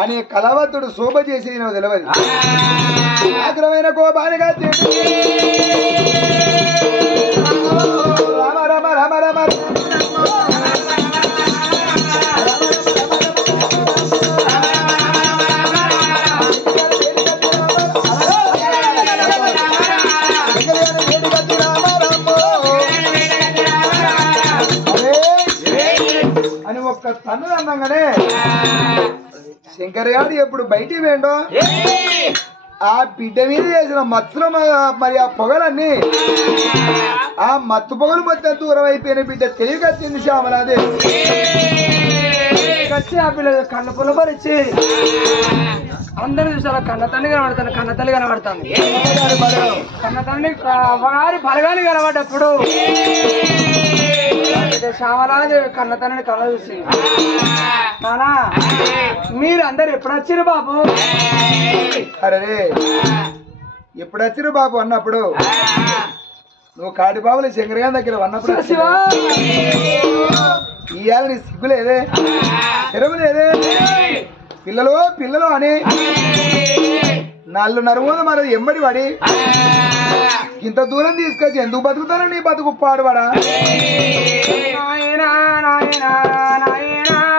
అనే కళావతుడు శోభ చేసి తెలియదు ఆగ్రమైన కోపానిగా రామ రామ రామ రామ అని ఒక్క తన్ను అన్నాగానే శంకరగాడు ఎప్పుడు బయటికి వేండో ఆ బిడ్డ మీద చేసిన మత్తులు మరి ఆ పొగలన్నీ ఆ మత్తు పొగలు మొత్తం దూరం అయిపోయిన బిడ్డ తెలివికొచ్చింది శ్యామలాదే వచ్చి ఆ పిల్లలు కన్న పుల్లపరిచి అందరూ చూసారా కన్న తల్లి కనబడతాను కన్న తల్లి కనబడతాను కన్న తల్లి వారి బలగాని కనబడ్డప్పుడు శ్యామలాదేవి కన్న తల్లిని కళ్ళ చూసి నానా మీరు అందరు ఎప్పుడు వచ్చిరు బాబు అరే ఎప్పుడు వచ్చిరు బాబు అన్నప్పుడు నువ్వు కాడి బాబులు శంకరగారి దగ్గర అన్నప్పుడు ఇవాళ నీ సిగ్గు లేదే తెరవు లేదే పిల్లలు పిల్లలు అని 4:30 రోజులు మరి ఎంబడి పడి ఇంత దూరం తీసుకొచ్చి ఎందుకు బతుకుతానో నీ బతుకు పాడుపడా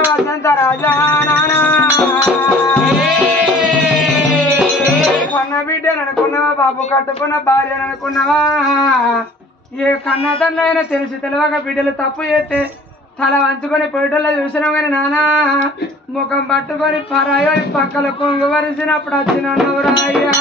వసంత రాజా కొన్న బిడ్డను అనుకున్నావా బాబు కట్టుకున్న భార్యను అనుకున్నావా ఏ కన్న తండ్రి అయినా తెలిసి తెలియక బిడ్డలు తప్పు చేస్తే తల వంచుకొని పొయ్యటల్లో చూసినాం కానీ నానా ముఖం పట్టుకొని పరాయి పక్కల కొంగు వరిసినప్పుడు వచ్చిన నవ్వురాయ్యా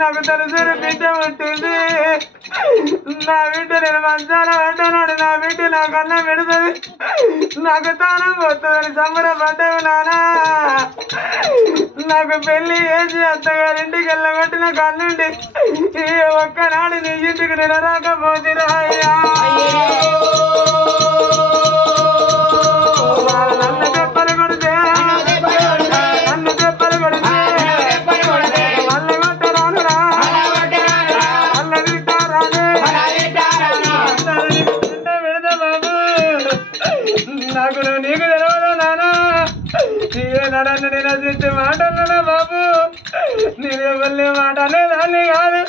నాకు తెలిసిన బిడ్డ ఉంటుంది నా బిడ్డ నేను మంచాల పడ్డాడు నా బిడ్డ నాకన్నా పెడుతుంది నాకు తానం పోతుందని సంబరపడ్డావు నానా నాకు పెళ్లి చేసి అత్తగారింటికి వెళ్ళగొట్టిన కన్నుండి ఒక్కనాడు నీ ఇంటికి నేను రాకపోతున్నా అయ్యా నన్ను దెబ్బలు కొడితే నన్ను దెబ్బలు కొడితే నాకు నీకు తెలవదా నానా నన్ను నేను చూస్తే మాటన్నా బాబు నేనే వల్లే మాట అనేదాన్ని కాదు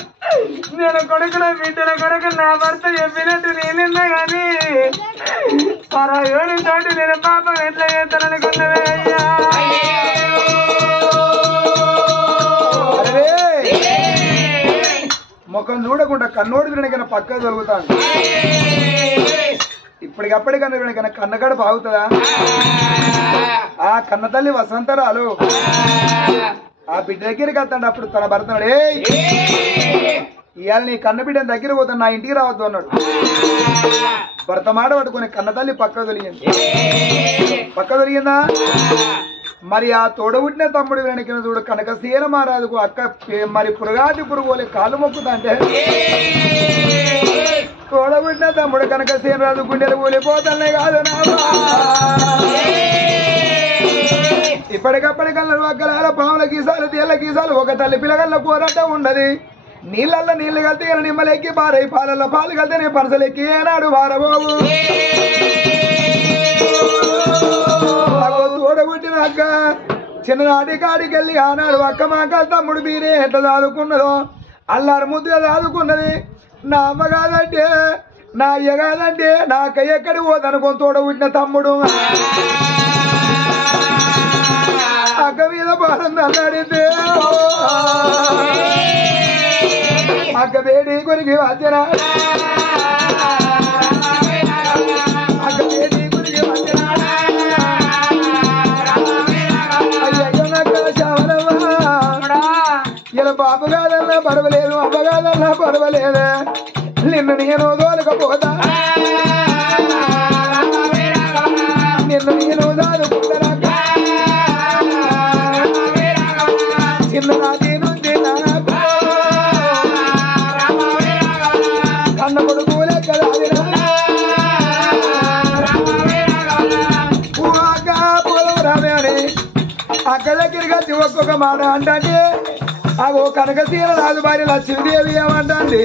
నేను కొడుకుల బిడ్డల కొడుకు నా భర్త చెప్పినట్టు నేనున్నా కానీ పరాయోని తోటి నేను పాపం ఎట్లా చేస్తాననుకున్నవే అయ్యా ముఖం చూడకుండా కన్నోడు వినకన్నా పక్క జరుగుతాను ఇప్పటికప్పటికన్నా వినకన్నా కన్నగడ బాగుతుందా ఆ కన్న తల్లి వసంతరాలు ఆ బిడ్డ దగ్గరికి వస్తాడు అప్పుడు తన భర్తనాడు ఇవాళ నీ కన్న బిడ్డని దగ్గర పోతాను నా ఇంటికి రావద్దు అన్నాడు భర్త మాట పట్టుకుని కన్న తల్లి పక్క తొలిగింది పక్క తొలిగిందా మరి ఆ తోడబుట్టిన తమ్ముడు వెనకిన చూడు కనక సీన మహారాజుకు అక్క మరి పురుగాటి పురుగోలే కాలు మొక్కుతా అంటే తోడబుట్టిన తమ్ముడు కనక సీనరాజు గుండెలు కూలిపోతానే కాదు ఇప్పటికప్పటికల్లా ఒక్కల పాముల గీసాలు తేళ్ల గీసాలు ఒక తల్లి పిల్లగల్ల పోరాటం ఉండదు నీళ్ళల్లో నీళ్లు కలితే నిమ్మలెక్కి పారై పాలల్లో పాలు కలితే నీ పనసలెక్కి ఏనాడు వారబోవు తోడబుట్టిన అక్క చిన్ననాటి కాడికి వెళ్ళి ఆనాడు అక్క మాక తమ్ముడు మీరే ఎట్లా చదువుకున్నదో అల్లారు ముద్దుగా దాదుకున్నది. నా అమ్మ కాదంటే నా అయ్య కాదంటే నాక ఎక్కడికి పోదనుకొని తోడబుట్టిన తమ్ముడు అక్క మీద భారం అల్లాడింది. అక్క వేడి కొరికి వచ్చనా అక్క వేడి కొరికి వచ్చనా ఇలా బాబు కాదన్నా పర్వాలేదు, అమ్మ కాదన్నా పర్వాలేదు, నిన్ను నేను దోలకపోతా, నిన్ను నేను దాదుకుంటా చిన్ననాటి నుంచి నాకు కన్న కొడుకు లెక్క పొలం రామే అని అక్క దగ్గరికి వచ్చి ఒక్కొక్క మాట అంటే అవో కనకసీన రాజు భార్య లక్ష్మీదేవి ఏమంటుంది.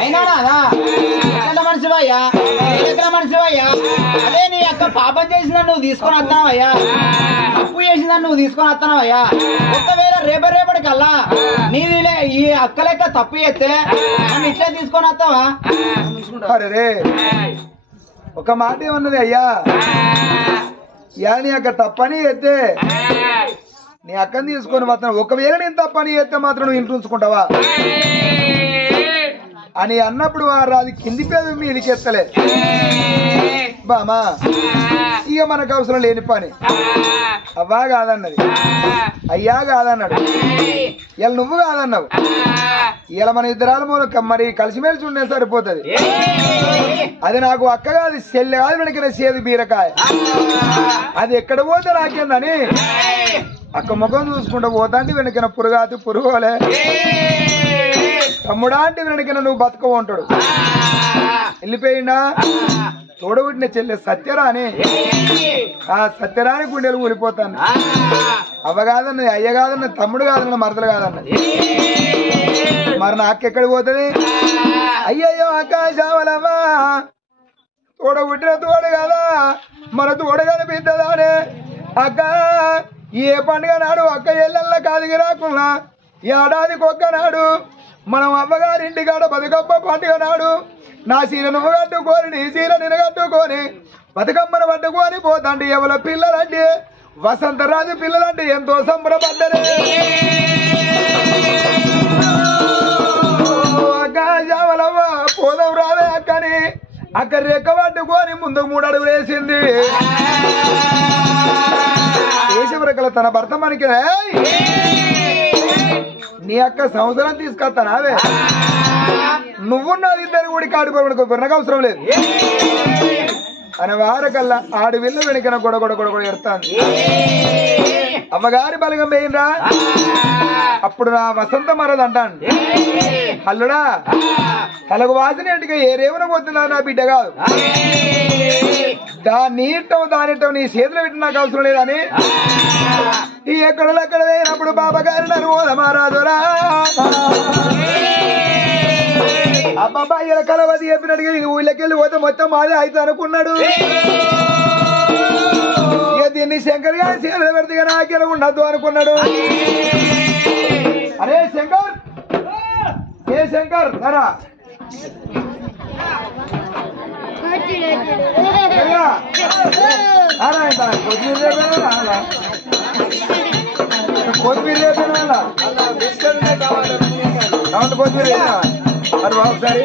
అయినా మనిషివయ్యా, మనిషివయ్యా, అదే నీ అక్క పాపం చేసిందని నువ్వు తీసుకొని వస్తావయ్యా, తప్పు చేసిందని నువ్వు తీసుకొని వస్తావయ్యా. ఒకవేళ రేపటికల్లా నీదిలే ఈ అక్క లెక్క తప్పు చేస్తే నన్ను ఇట్లే తీసుకొని వస్తావా? అరే ఒక మాట ఏమన్నది అయ్యా, యా నీ అక్క తప్పని ఎత్తే నీ అక్కని తీసుకొని వస్తాను, ఒకవేళ నేను తప్పని ఎత్తే మాత్రం నువ్వు ఇంట్లో ఉంచుకుంటావా అని అన్నప్పుడు వారు అది కింది పేద మీదికి ఎత్తలే బామా, ఇక మనకు అవసరం లేని పని. అవ్వా కాదన్నది, అయ్యా కాదన్నాడు, ఇలా నువ్వు కాదన్నావు, ఇలా మన ఇద్దరాల మూలక మరి కలిసిమెలిసి ఉండే సరిపోతుంది. అది నాకు అక్క కాదు, చెల్లె కాదు, వెనకిన సేదు బీరకాయ, అది ఎక్కడ పోతే నాకేందని అక్క ముఖం చూసుకుంటూ పోతాంటి వెనకిన పురుగాతి పురుగోలే, తమ్ముడా అంటే వెనకిన నువ్వు బతుకవు అంటాడు. వెళ్ళిపోయినా తోడబుట్టిన చెల్లె సత్యరాని, ఆ సత్యరాని గుండెలు ఊలిపోతాను. అవ్వ కాదన్నది, అయ్య కాదన్నది, తమ్ముడు కాదన్నది, మరదలు కాదన్నది. మరి నాకెక్కడికి పోతుంది? అయ్యయ్యో అక్క చావలమ్మా, తోడబుట్టిన తోడు కదా, మన తోడు కనిపిద్దదానే అక్క. ఏ పండుగ నాడు అక్క ఎల్లెల్ల కాదికి రాకుండా ఏడాదికి ఒక్క నాడు మనం అమ్మగారింటి కాడ బతుకమ్మ పండుగ నాడు నా చీర నువ్వు కట్టుకొని నీ చీర నేను కట్టుకొని బతుకమ్మను పట్టుకొని పోతాండి. ఎవరి పిల్లలంటే వసంతరాజు పిల్లలంటే ఎంతో సంబరపడ్డరే. అక్క జావలవ్వ పోదాం రావే అక్కని అక్క రెక్క పట్టుకొని ముందుకు 3 అడుగులు వేసింది. దేశవరకల తన భర్త మనకి నీ అక్క సంవత్సరం తీసుకొస్తానావే, నువ్వున్నది ఇద్దరు గుడి కాడుకోవడానికి నాకు అవసరం లేదు అని వారకల్లా ఆడి విల్లు వెనుకన గొడగొడ ఎడతాను. అమ్మగారి బలగం వేయినరా, అప్పుడు నా వసంత మరది అంటాను, అల్లుడా తలకు వాసిన ఇంటికి ఏ రేవున పోతున్నా నా బిడ్డ కాదు, దానిట్టం నీ చేతులు పెట్టి నాకు అవసరం లేదని ఈ ఎక్కడ వేయినప్పుడు బాబాగారు నన్ను ఓదమారాదురా అబ్బాయి కలవది చెప్పినట్టుగా ఇది ఊళ్ళకెళ్ళి పోతే మొత్తం మాదే అయితే అనుకున్నాడు. ఇక దీన్ని శంకర్ గారి చేతులు పెడితే నాకేలా ఉండద్దు అనుకున్నాడు. అరే శంకర్, ఏ శంకర్ ధరా కొత్తిమీర కొత్తిమీర మరి ఒకసారి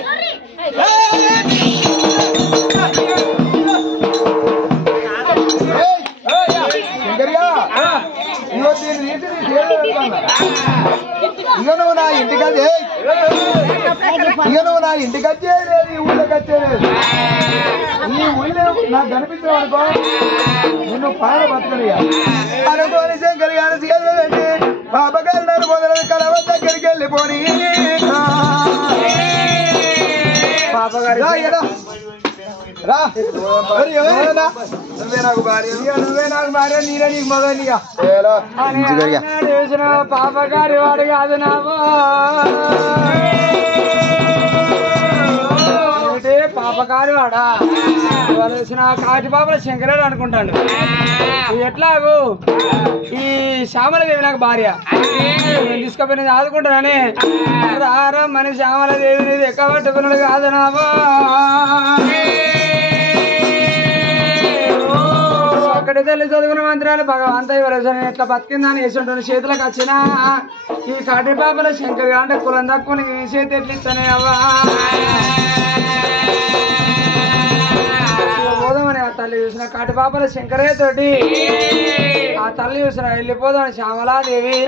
శంకర్గా ఇగో దీన్ని ఇక నువ్వు నా ఇంటికి వచ్చేయలేదు, ఈ ఊళ్ళోకి వచ్చేయలేదు. ఈ ఊళ్ళో నాకు కనిపించడం అనుకో నిన్ను పాల బతకలిగా అనుకోని శంకర్ గారి చేతులు పెట్టి బాబాగారు నన్ను మొదలది కలవ దగ్గరికి వెళ్ళిపోని నువ్వే నాకు భార్య నేనే నీకు మొదలుగా పాపగారి వాడు కాదు నావో పాప పాపకారు వాడా వచ్చిన కాటి పాపల శంకరాడు అనుకుంటాడు ఎట్లాగూ ఈ శ్యామలదేవి నాకు భార్య నేను తీసుకుపోయినది ఆదుకుంటానని రారమ్మని శ్యామలదేవిని ఎక్కబట్టుకున్నాడు కాదు నామో ఒక్కటి తల్లి చదువుకున్న మంత్రాలు భగవంత ఇవ్వలేదు ఎట్లా బతికిందని వేసుంటున్న చేతులకు వచ్చిన ఈ కాటి పాపల శంకర్ అంటే కులం తక్కువ ఈ చేతి ఎట్లా ఇస్తానే అవ్వా పోదామని ఆ తల్లి చూసిన కాటి పాపల శంకరే తోటి ఆ తల్లి చూసిన వెళ్ళిపోదామని శ్యామలాదేవి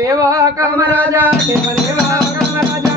దేవా కామరాజా దేవదేవా కామరాజా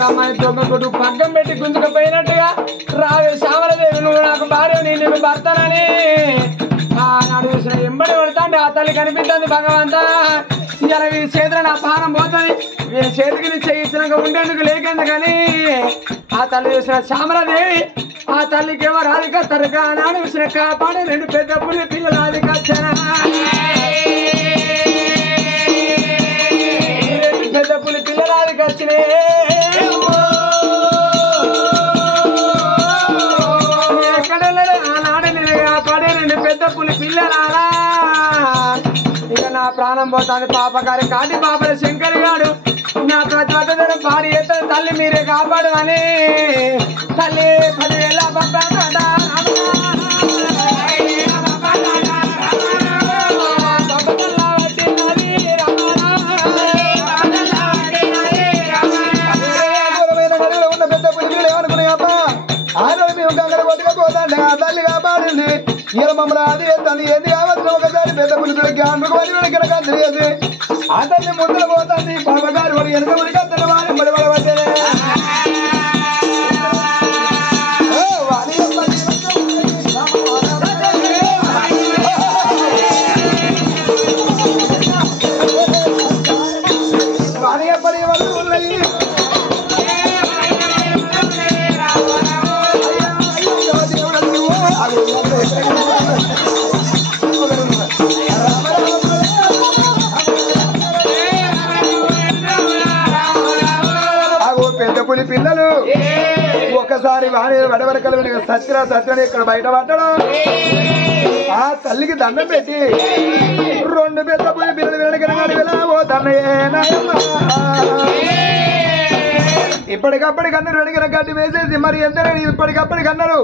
రామని పగ్గం పెట్టి గుంజుకపోయినట్టుగా రావే శ్యామలదేవి నువ్వు నాకు భార్య నేను భర్తనని నాడు చూసిన ఎంబడి పడతాండి ఆ తల్లి కనిపిస్తుంది భగవంతా ఇలా ఈ చేతిలో నా ప్రాణం పోతుంది ఈ చేతికి నీ చేయించినాక ఉండేందుకు లేకెందుకని ఆ తల్లి చూసిన శ్యామలదేవి ఆ తల్లికి ఎవరు రాధిక తరగా నాడు చూసిన కాపాడే రెండు పెద్ద పుల్లి పిల్లలు రాధిక వచ్చానా పెద్ద పులి పిల్లరాదికి వచ్చినే ఎక్కడ ఆనాడు నేను కాపాడే రెండు పెద్ద పులి పిల్లలారా ఇక నా ప్రాణం పోతాను పాపగారి కాటి పాపల శంకరి గాడు నా ప్రతివద్దన పాడి ఎత్త తల్లి మీరే కాపాడు అని తల్లి 10,000 పంపాడ తల్లి కాపాడింది ఇలా మమ్మల్ని అది ఏంది ఏంది కావచ్చు ఒకసారి పెద్ద పులికి అందుకు తెలియదు ఆ తల్లి ముందుకు పోతుంది పాపగారు వాడు వెనక ముడికి అతను వారి పడబడబట్టే వాణియపడి వాళ్ళు ఉన్నాయి పెద్ద పులి పిల్లలు ఒకసారి వాడి వడవరకలు సత్యని ఇక్కడ బయట పట్టడం ఆ తల్లికి దండం పెట్టి 2 పెద్ద పులి పిల్లలు వెనకనగాడు వెళ్ళా ఓ తన్నయ్యేనా ఇప్పటికప్పటికన్నారు వెనకన గడ్డి మేసేసి మరి ఎంతనే ఇప్పటికప్పటికన్నారు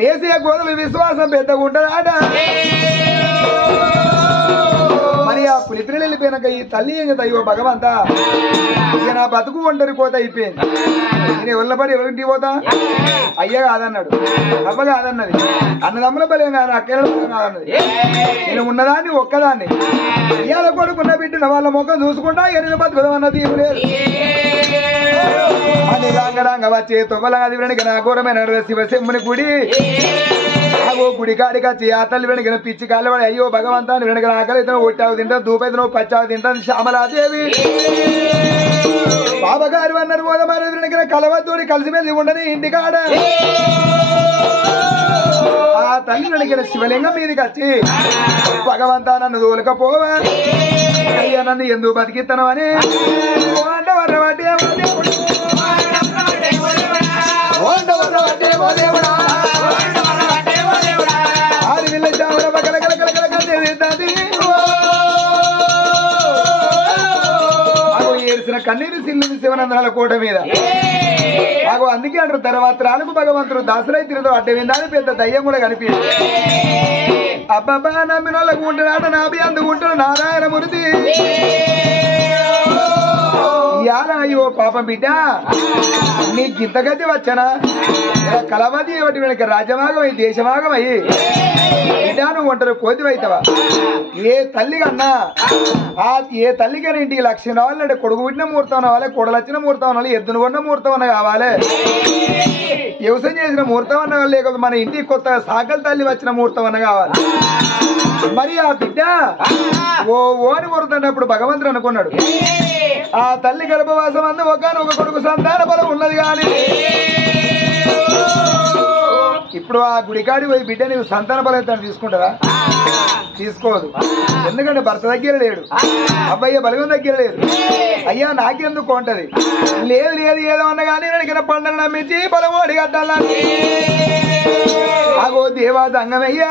మేసే గోదలు విశ్వాసం పెద్దగా ఉంటుందాట మరి ఆ పులిపిల్లలు వెళ్ళిపోయినాక ఈ తల్లి ఏం కదా అయ్యో భగవంతా ఇక నా బతుకు ఒంటరి పోతా అయిపోయింది నేను ఎవరి పని ఎవరికి పోతా అయ్య కాదన్నాడు అవ్వ కాదన్నది అన్నదమ్ముల పని కాదు అక్కడ కాదన్నది నేను ఉన్నదాన్ని ఒక్కదాన్ని ఇయ్యాల కొడుకున్న బిడ్డ వాళ్ళ ముఖం చూసుకుంటా ఎన్ని బతుకుదామన్నది ఏం లేదు అని రంగరంగ వచ్చే తొవ్వలది వెనక నా ఘోరమైన శివశంభుని గుడి అగో గుడి కాడికి వచ్చి ఆ తల్లి వెనక పిచ్చి కాళ్ళు పడి అయ్యో భగవంతాన్ని వెనక ఆకలి ఒట్టావు తింటాను దూపైతే పచ్చావు తింటాను శ్యామలాదేవి బాబగారు అన్నారు పోదమారు వెనక కలవతోడి కలిసిమెలిసి ఉండని ఇంటికాడ ఆ తల్లి వెనక శివలింగం మీదకి వచ్చి భగవంతా నన్ను దూలకపోవా అయ్యా నన్ను ఎందుకు బతికిస్తాను అని ఏడ్చిన కన్నీరు సిల్లు శివనందనాల కోట మీద అగో అందుకే అంటారు తర్వాత రాలకు భగవంతుడు దాసరై తిరదో అడ్డవిందని పెద్ద దయ్యం కూడా కనిపించింది అబ్బాబా నమ్మిన వాళ్ళకు ఉంటున్నాడు నాభి అందుకుంటున్నాడు నారాయణ మూర్తి అయ్యో పాపం బిడ్డ నీకు ఇంతగతి వచ్చనా కలవతి ఒకటి వెనక రాజ్యమాగమై దేశమాగమై బిడ్డ నువ్వు ఒంటరి కోతివైతవా ఏ తల్లి కన్నా ఏ తల్లికైనా ఇంటికి లక్ష్యం రావాలంటే కొడుకు పుట్టిన ముహూర్తం అవ్వాలి కొడలు వచ్చిన ముహూర్తం అవ్వాలి ఎద్దును కొన్న ముహూర్తం అన్న కావాలి వ్యవసాయం చేసిన ముహూర్తం అన్న లేకపోతే మన ఇంటికి కొత్త సాకల తల్లి వచ్చిన ముహూర్తం అన్న కావాలి మరి ఆ బిడ్డ ఓ అని ముహూర్తున్నప్పుడు భగవంతుడు అనుకున్నాడు ఆ తల్లి గర్భవాసం అందు ఒక కొడుకు సంతాన బలం ఉన్నది కానీ ఇప్పుడు ఆ గుడికాడి పోయి బిడ్డ నీవు సంతాన బలం తీసుకుంటారా తీసుకోదు ఎందుకంటే భర్త దగ్గర లేడు అబ్బాయి బలగం దగ్గర లేదు అయ్యా నాకెందుకు ఉంటది లేదు లేదు ఏదో అన్న కానీ వెనక పంటలు నమ్మించి బలం ఓడి కట్టాలని అగో దేవా సంగమయ్యా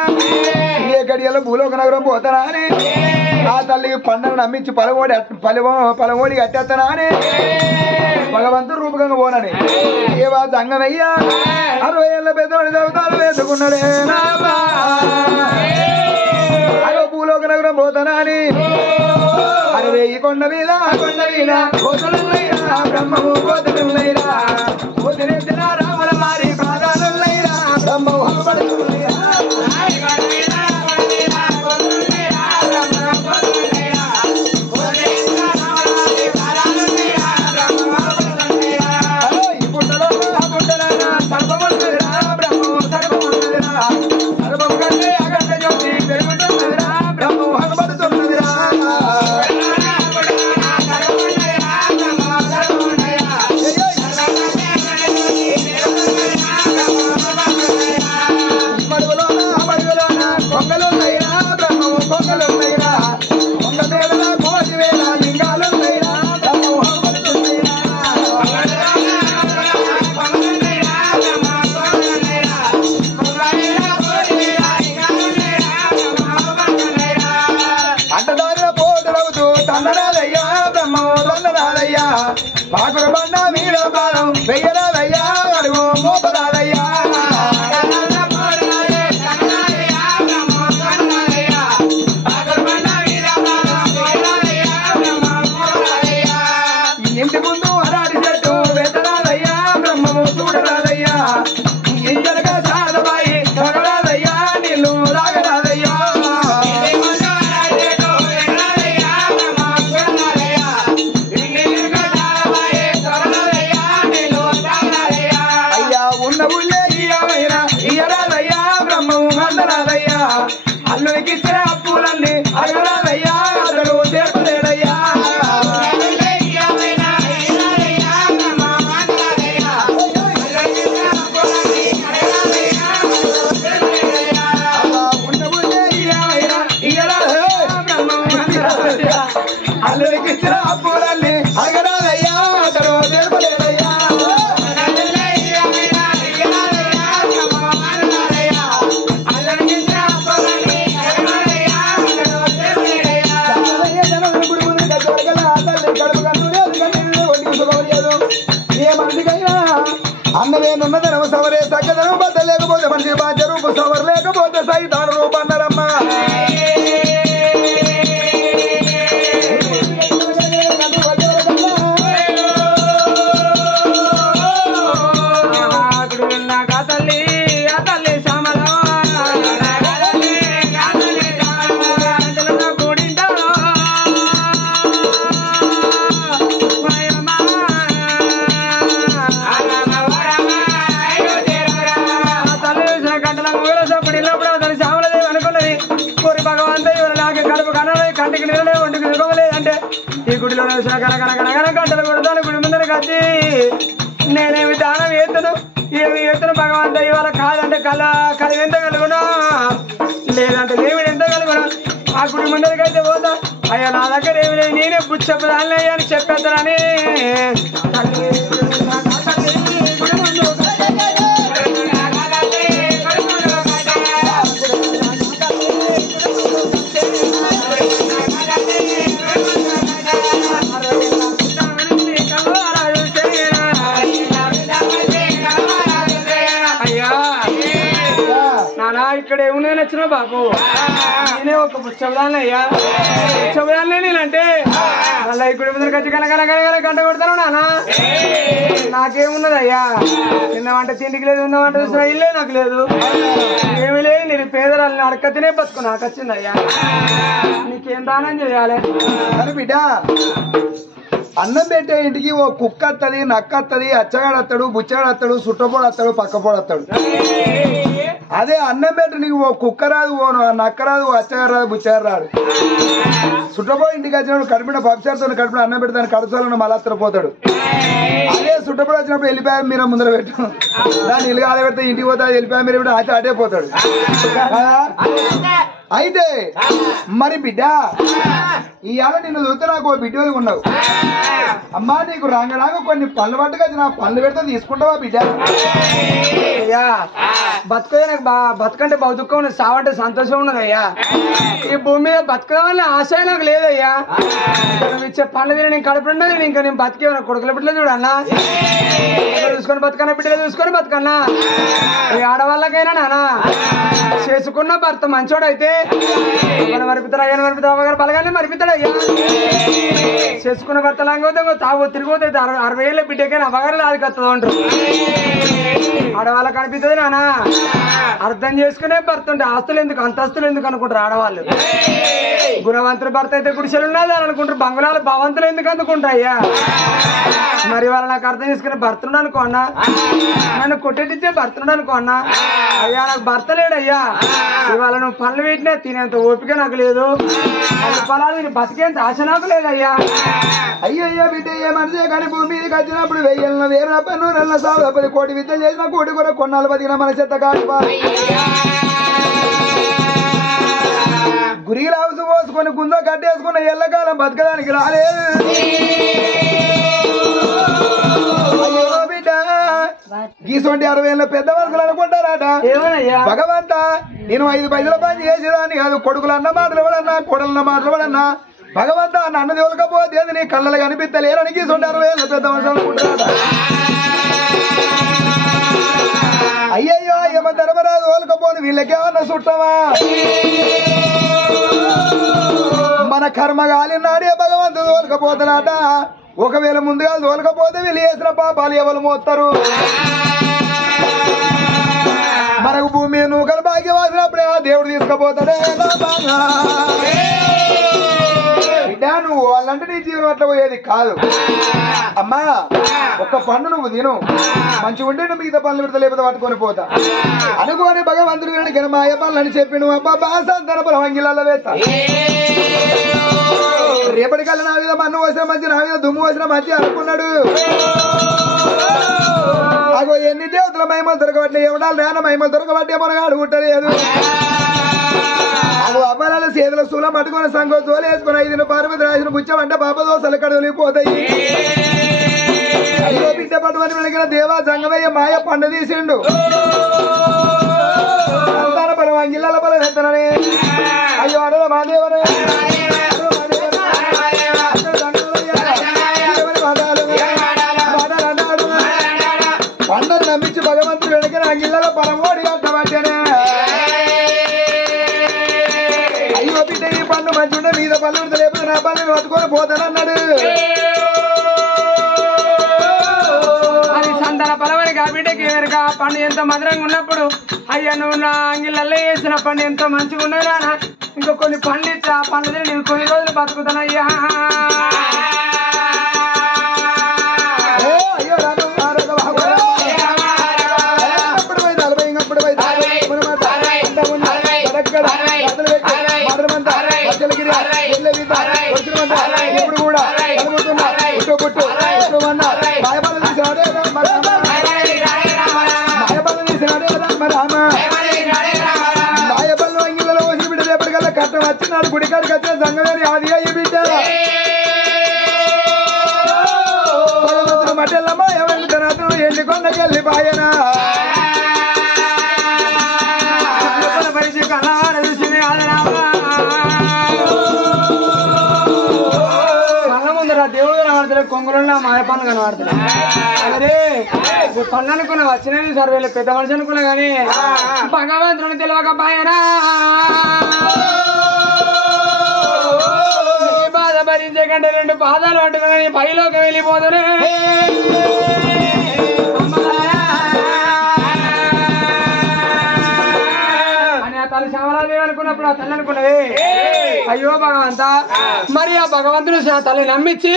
ఏ గడియలో భూలోక నగరం పోతానా అని ఆ తల్లికి పంటను నమ్మించి పొలమోడి కట్టేస్తానా అని భగవంతుడు రూపకంగా పోనని దేవా సంగమయ్యా 60 ఏళ్ళ పెద్దవాడి దేవతలు వేసుకున్నాడే అగో భూలోక నగరం పోతానా అని 60 కొండ మీద కోతలున్నైరా బ్రహ్మము కోతలున్నైరా కోతిరెత్తిన రాముల మారి పాదాలున్నైరా బ్రహ్మము పడుతున్నైరా పాకురబండ వీడ బాణం వెయ్యరాదయ్యా అడుగు మోపరాదయ్యా ఇంటి ముందు అరాడి చెట్టు వెతరాదయ్యా బ్రహ్మము చూడరాదయ్యా ఇంజనగా సాధబాయి తగరాదయ్యా నీళ్ళు రాగరాదయ్యా అల్లుడికి ఇచ్చిన అప్పులన్నీ అడగరాదయ్యా అతడు తీర్పలేడయ్యా అల్లుడికి ఇచ్చిన అప్పులన్నీ అడగరాదయ్యా అతడు తీర్పలేడయ్యా ఏ మందికైనా అన్నమేనున్న ధనము సవరే సగ్గదనం బద్ద లేకపోతే మనిషి బాధ్య రూపు సవర్ లేకపోతే సైతాన రూప అన్నారమ్మా. కంటికి నిలలే ఒంటికి నిలవలేదంటే ఈ గుడిలో గంటలు కొడతాను గుడి ముందర కచ్చి నేనేమి దానం ఎత్తును ఏమి ఎత్తును భగవంత ఇవాళ కాదంటే కలి ఎంత కలుగునా లేదంటే లేవిడి ఎంత కలుగునా ఆ గుడి ముందరికి అయితే పోతా అయ్యా నా దగ్గర ఏమి లేదు నేనే బుచ్చపదాలే అని చెప్పేద్దరని గుడి ముందు ఇక్కడ ఏమున్నాయని వచ్చినా బాబు నేనే ఒక పుచ్చబదాన్ని అయ్యా పుచ్చబదాన్ని నేనంటే మళ్ళీ ఇక్కడ ముందరికి వచ్చి కనకనకనకన గంట కొడతాను నాన్న నాకేమున్నది అయ్యా తిన్నామంటే తిండికి లేదు ఉన్నామంటే చూసిన ఇల్లే నాకు లేదు ఏమి లేదు నేను పేదరాలని అడక తినే బతుకు నాకు వచ్చింది అయ్యా నీకేం దానం చేయాలి అని బిడ్డ అన్నం పెట్టే ఇంటికి ఓ కుక్క వస్తుంది నక్క వస్తుంది అచ్చగాడు వస్తాడు బుచ్చగాడు వస్తాడు సుట్టపోడు వస్తాడు పక్కపోడు వస్తాడు అదే అన్నం పెట్టి నీకు ఓ కుక్క రాదు ఓ నక్క రాదు ఓ అచ్చగారు రాదు బుచ్చగారు రాడు సుట్టపోడు ఇంటికి వచ్చినప్పుడు కడిపిన పప్చారుతో కడిపిన అన్నం పెట్టి దాన్ని కడుచోళ్ళని మళ్ళీ పోతాడు అదే సుట్టపోడు వచ్చినప్పుడు వెళ్ళిపోయా మీరు ముందర పెట్టు దాన్ని ఇల్లు ఆడ పెడితే ఇంటికి పోతా వెళ్ళిపోయా మీరు పెట్టి అటే పోతాడు అయితే మరి బిడ్డ ఇవాళ నిన్ను చూస్తే నాకు ఓ బిడ్డ ఉన్నావు అమ్మా నీకు రాంగరాంగ కొన్ని పళ్ళు పట్టుగా నా పళ్ళు పెడితే తీసుకుంటావా బిడ్డ అయ్యా బతుకుదే నాకు బతుకంటే బతుక్క ఉన్నది సావంటే సంతోషం ఉన్నది అయ్యా ఈ భూమి మీద బతకదామని ఆశ నాకు లేదయ్యా నువ్వు ఇచ్చే పనులు తిని నేను కడుపుండదు ఇంకా నేను బతికే కొడుకుల బిడ్డలు చూడన్నా చూసుకొని బతుకన్నా బిడ్డలు చూసుకొని బతుకన్నా ఈ ఆడవాళ్ళకైనా నానా చేసుకున్న భర్త మంచోడైతే మన మరిపితాడు అయ్యా మరిపితాడు అమ్మగారు బలగానే మరిపితాడు అయ్యా చేసుకున్న భర్త లాంగోతే తాగు తిరిగిపోతే 60 ఏళ్ళ బిడ్డకైనా అమ్మగారు అది కత్తదు అంటారు ఆడవాళ్ళకి అనిపిస్తుంది నానా అర్థం చేసుకునే భర్త ఉంటే ఆస్తులు ఎందుకు అంతస్తులు ఎందుకు అనుకుంటారు ఆడవాళ్ళు గుణవంతుల భర్త అయితే గుడిసెలు ఉన్నది అని అనుకుంటారు బంగుళాలు భవంతులు ఎందుకు అనుకుంటారు అయ్యా మరి వాళ్ళు నాకు అర్థం చేసుకునే భర్తనుడు అనుకో అన్నా నన్ను కొట్టేటిచ్చే భర్తనుడు అనుకో అన్నా అయ్యా నాకు భర్త లేడయ్యా ఇవాళ నువ్వు పనులు పెట్టినా తినేంత ఓపిక నాకు లేదు పొలాలు నేను బతికేంత ఆశ నాకు లేదయ్యా అయ్యయ్యో బిడ్డ ఏ మనిషి కానీ భూమి మీదకి వచ్చినప్పుడు 1000 వేల పన్ను 10 కోటి విద్యలు చేసిన కోటి కూడా కొన్నాళ్ళు బతికిన మన చెత్త కాదు గురిగిల హౌస్ పోసుకొని గుందో కట్టేసుకున్న ఎల్లకాలం బతకడానికి రాలేదు బిడ్డ గీసొంటి 60 ఏళ్ళ పెద్ద వరుసలు అనుకుంటారట భగవంతా నేను 5 పైసల పని చేసేదాన్ని కాదు కొడుకులు అన్న మాటలు ఎవడన్నా కొడలన్న మాటలు ఎవడన్నా భగవంతా నన్ను తోలకపోతే నీ కళ్ళలు కనిపిస్తలేరని గీసొంటి 60 ఏళ్ళ పెద్ద వరుసలు అనుకుంటారట అయ్యయ్యో ఏమ ధర్మరాజు తోలకపోని వీళ్ళకేమన్నా చుట్టమా మన కర్మగాలి నాడే భగవంతుడు తోలకపోతాడట ఒకవేళ ముందుగా తోలకపోతే వీళ్ళు చేసిన పాపాలు ఎవరు మోస్తారు మనకు భూమి నూకలు భాగ్యం వాసినప్పుడే ఆ దేవుడు తీసుకుపోతాడే బిడ్డ నువ్వు వాళ్ళంటే నీ జీవనం అట్లా పోయేది కాదు అమ్మా ఒక్క పండు నువ్వు తిను మంచిగా ఉంటే నువ్వు మిగతా పనులు పెడతా లేకపోతే పట్టుకొని పోతా అనుకోని భగవంతుడు వెనక మాయ పనులు అని చెప్పి నువ్వు అబ్బా బాసంతన పొలవంగిలలో వేస్తా రేపటికల్లా నా మీద మన్ను వచ్చిన మంచి నా మీద దుమ్ము వచ్చిన మంచి అనుకున్నాడు అగో ఎన్ని దేవతల మహిమలు దొరకబట్టి ఎవడాలు రాన మహిమలు దొరకబట్టి మనగాడు పుట్టలేదు అగో అబ్బాయిల చేతుల స్థూలం పట్టుకుని సంగో జోలు వేసుకుని 5 పార్వతి రాసిన బుచ్చమంటే పాప దోసలు కడలిపోతాయి అయ్యో బిడ్డ పట్టుకొని వెలిగిన దేవా సంగమయ్య మాయ పండు తీసిండు సంతాన బలం అంగిళ్ళ బలం ఎత్తనని అయ్యో అడల మాదేవరే పండను పన్ను మంచి మీద పళ్ళు లేకపోతే నా పళ్ళు పట్టుకొని పోతానన్నాడు. అది సంతాన పలవని బిడ్డకి ఎదురుగా పండు ఎంతో మధురంగా ఉన్నప్పుడు అయ్యా నువ్వు నా అంగిళ్ళల్లో వేసిన పండు ఎంతో మంచిగా ఉన్నదా ఇంకా కొన్ని పండ్లు ఇచ్చా పండ్లు నేను కొన్ని రోజులు బతుకుతానయ్యా. ఇప్పుడు కూడా నాయపల్లి అంగిళ్ళలో వచ్చి బిడ్డ రేపటికల్లా కట్టం వచ్చినాడు గుడికాడికి వచ్చిన సంగమేని ఆదిగా ఈ బిడ్డ మటెల్లమ్మ ఎవరి తనతుడు ఎండుకొండకెళ్ళి పాయనా దేవుడు కనబడతలేదు కొంగులలో మాయ పనులు కనబడతలేదు. అదే పనులు అనుకున్నా వచ్చినవి సర్వేలు పెద్ద మనిషి అనుకున్నా గానీ భగవంతుని తెలియక పాయనా బాధ భరించే కంటే 2 పాదాలు పట్టుకుని పైలోకి వెళ్ళిపోతునే తల్లి శ్యామలాదేవి అనుకున్నప్పుడు ఆ తల్లి అనుకున్నది అయ్యో భగవంతా మరి ఆ భగవంతుడు తల్లి నమ్మించి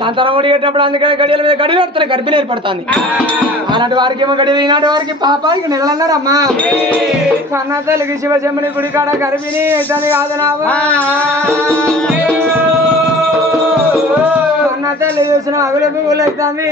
సంతానం ఒడిగేటప్పుడు అందుకని గడియల మీద గడి పెడతారు గర్భిణి ఏర్పడుతుంది. అలాంటి వారికి ఏమో గడియలు ఈనాటి వారికి పాపానికి నెలలన్నారమ్మా. కన్నా తల్లికి శివజమ్ముని గుడి కాడ గర్భిణి అవుతుంది కాదు నావా కన్నా తల్లి చూసిన అగులు పువ్వులు అవుతుంది.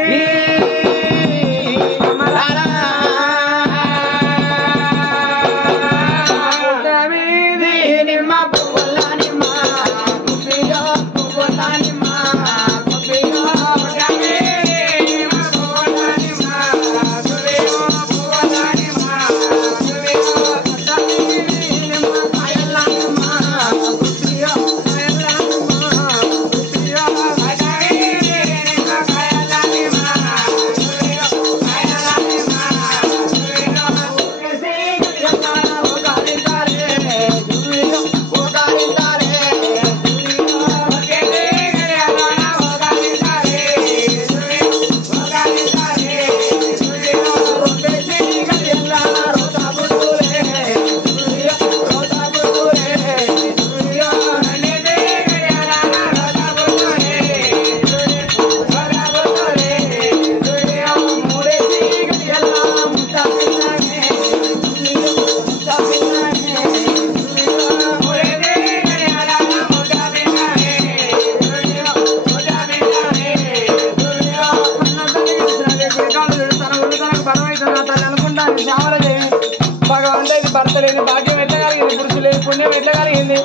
భగవంతుడు ఇది భర్త లేని భాగ్యం ఎట్లా కలిగింది పురుషు లేని పుణ్యం ఎట్లా కలిగింది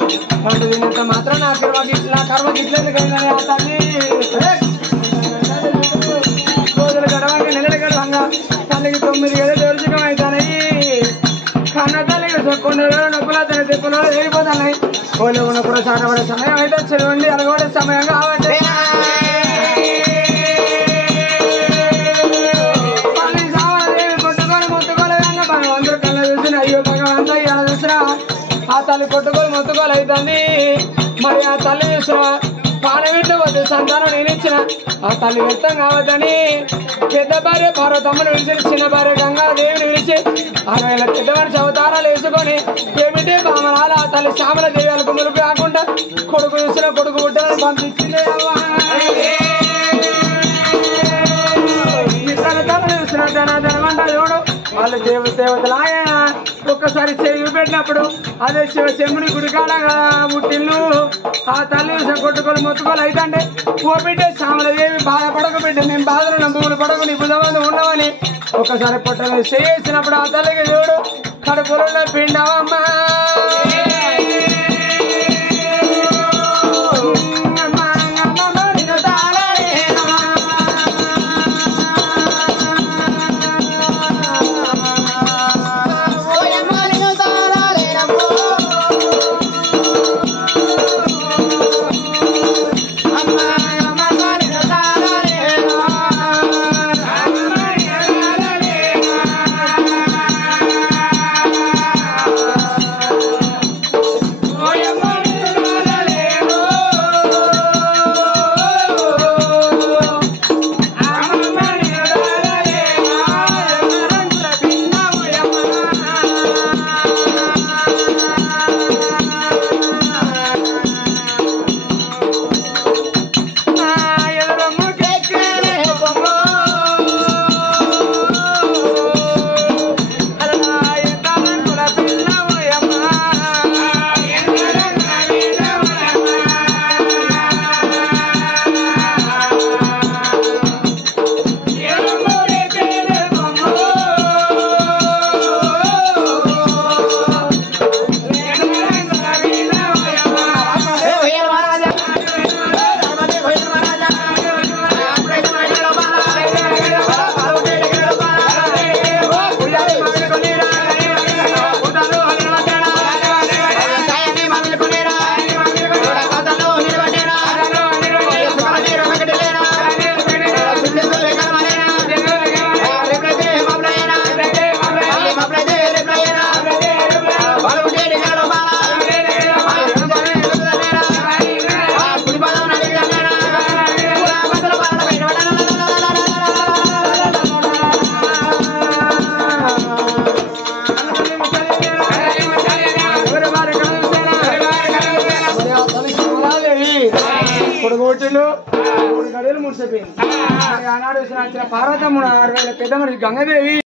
పండు తిన్నంత మాత్రం నా కర్మ గిట్లేందుకైందని ఆ తల్లి రోజులు గడవంగా నెలలు గడవంగా తల్లికి 9 ఏళ్ళు దోర్జకం అవుతాయి. కన్న తల్లికి కొన్ని రోజులు నొప్పులు తన తెప్పులు వెళ్ళిపోతున్నాయి. కోళ్ళు ఉన్నప్పుడు సాగబడే సమయం అయితే చెరువుండి అలగబడే సమయం కాబట్టి ఆ తల్లి కొట్టుకోలు మొత్తుకోలు అవుతుంది. మరి ఆ తల్లి చూసిన పానవింట వద్దు సంతానం నేను ఇచ్చిన ఆ తల్లి వ్యక్తం కావద్దని పెద్ద భార్య పార్వతమ్మను పిలిచి చిన్న భార్య గంగాదేవిని పిలిచి 60 పెద్ద మనిషి అవతారాలు వేసుకొని ఏమిటి బామరాలు ఆ తల్లి శ్యామల దేవాలకు ములుపు కాకుండా కొడుకు చూసిన కొడుకు పుట్టాలని పంపించింది. చూసిన ధనమంట చూడు వాళ్ళు దేవతలాయ ఒక్కసారి చెవి పెట్టినప్పుడు అదే శివశంభుని గుడికాడ పుట్టిల్లు ఆ తల్లి కొట్టుకోలు మొత్తుకోలు అయితే ఓ బిడ్డ శ్యామలదేవి బాధపడక బిడ్డ నేను బాధలు నమ్ముకుని పడకు నీ బుధమంది ఉండవని ఒక్కసారి పొట్ట మీద చేసినప్పుడు ఆ తల్లికి చూడు కడుపులో పిండవమ్మా కోటిలు 3 గడియలు ముడిచిపోయింది. ఆనాడు వచ్చిన పార్వతమ్మ 60,000 పెద్ద మనిషి గంగదేవి